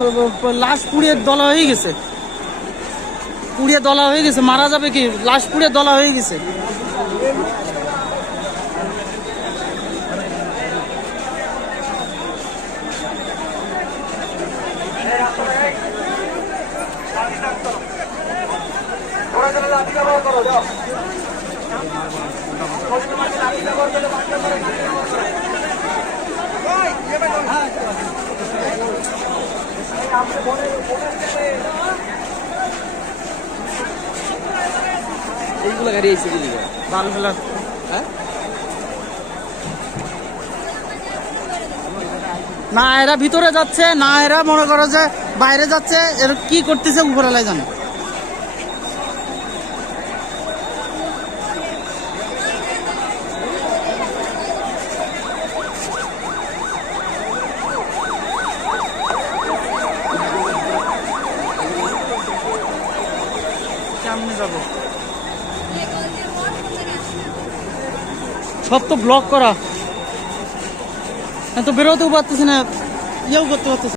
লাশ পুড়িয়ে দলা হয়ে গেছে, পুড়িয়ে দলা হয়ে গেছে। মারা যাবে কি, লাশ পুড়িয়ে দলা হয়ে গেছে। এইগুলো গাড়ি এসে দিলি হ্যাঁ না এরা ভিতরে যাচ্ছে, না এরা মনে করো যে বাইরে যাচ্ছে। এর কি করতেছে উপরওয়ালাই জানে। কেমনে যাবো, সব তো ব্লক করা, তো বেরোতেও পারতেছি না, ইয়েও করতে পারতেছি।